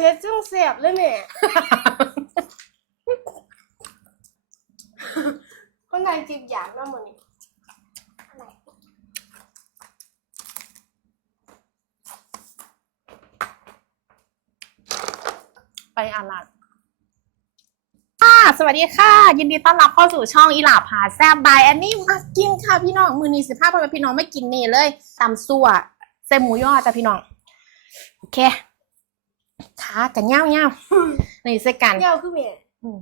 เฮ็ดจังแซ่บเลยแม่คนไทยจิบอยากเนาะมื้อนี้อะไรไปอาลัดค่ะ สวัสดีค่ะ ยินดีต้อนรับเข้าสู่ช่องอีหลาพาแซบบายแอนนี่มากินค่ะพี่น้อง มือนี้สิบห้าพอพี่น้องไม่กินนี่เลยตำซั่วใส่หมูยอจ้ะพี่น้อง โอเค ขากันเง่าเง่าๆนี่ใส่กันเจ้าคือแม่อืม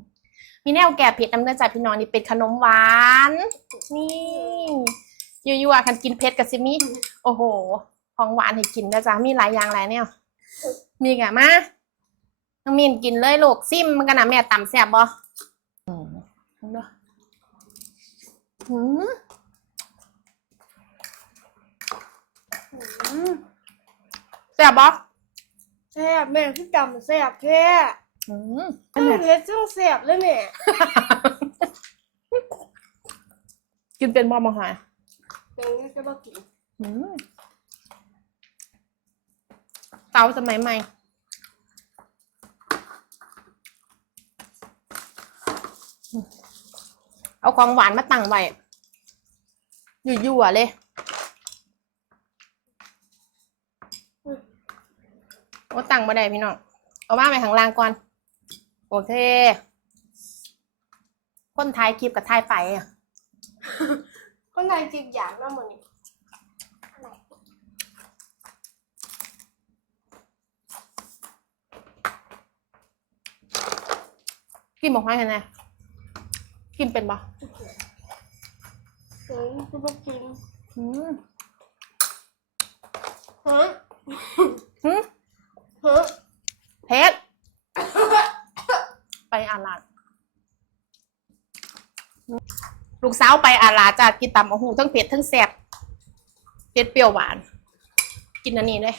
มีแนวแก่เผ็ดน้ำเนื้อจากพี่น้องนี่เป็นขนมหวาน นี่ยั่วๆคันกินเผ็ดกับซิมิโอ้โห ของหวานให้กินนะจ๊ะมีหลายอย่างหลายแนวมีกะมาน้องมีนกินเลยลูกซิมมันกันนะแม่ตำแซ่บบ่อืมลองดูอืมอืมแซ่บบ่แซ่บแม่คือจำแซ่บแท้อืมคนเฮ็ดจังแซ่บเลยแม่กินเป็นบ่มาหายแม่นี่จะบ่กินอืมเตาสมัยใหม่เอาของหวานมาตั้งไว้อยู่ๆอะเลย โอ้ตั้งมาได้พี่น้อง เอามาไปข้างล่างก่อน โอเค คนท้ายคลิปกับท้ายไปอะคนไทยจิบอยากเนาะมื้อนี้อะไรกินบอกว่าไงนะกินเป็นปะแม่นี่จะบ่กิน อืมฮะหืม ฮะเพชรไปอาลาดลูกสาวไปอาลาดจ้ะกินตำโอ้โหทั้งเผ็ดทั้งแซ่บเผ็ดเปรี้ยวหวาน กินอันนี้เลย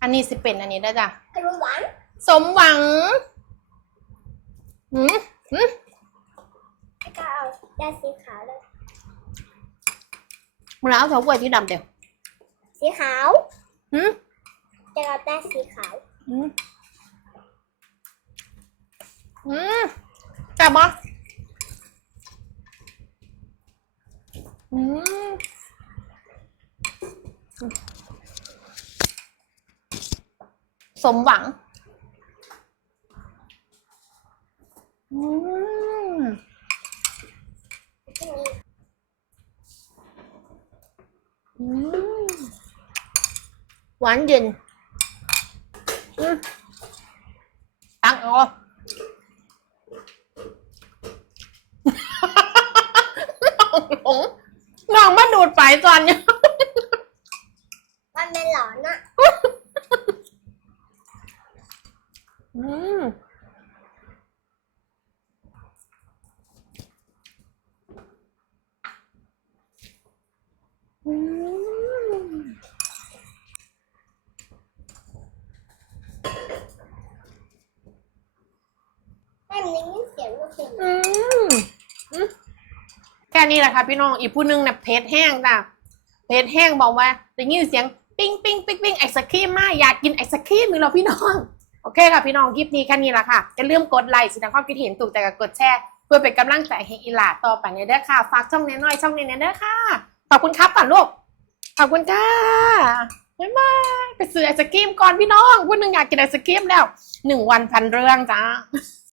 อันนี้สิเป็นอันนี้ได้จ้ะขนมหวานสมหวังหืมหืมแล้วก็เอาด้านสีขาวเลยมึงเอาเถาบวยที่ดำเดี๋ยวสีขาว หืมจะเอาด้านสีขาวอืมอืมจับบ่อืมสมหวัง อืมอืม หวานเย็นอืมตังเอาน้องหลงน้องมาดูดไปตอนเนี้ยมันเป็นหลอนอะอืม แม่นี้เสียงลูกศิษย์อืมอืมแค่นี้แหละค่ะพี่น้องอีกผู้หนึงเนี่ยเพจแห้งจ้ะเพจแห้งบอกว่าได้ยินเสียงปิ้งปิ้งปิ้งปิ้งไอศครีมมากอยากกินไอศครีมมีเหราพี่น้อง โอเคค่ะพี่น้องคลิปนี้แค่นี้แหละค่ะอย่าลืมกดไลค์แสดงความคิดเห็นถูกใจกับกดแชร์ เพื่อเป็นกำลังใจให้อีหลาต่อไปเนี่ยเด้อค่ะ ฝากช่องน้อยๆช่องนี้เด้อค่ะ ขอบคุณครับก่อนลูก ขอบคุณค่ะ บ๊ายบาย ไปซื้อไอศครีมก่อนพี่น้องผู้หนึงอยากกินไอศครีมแล้วหนึ่งวันพันเรื่องจ้า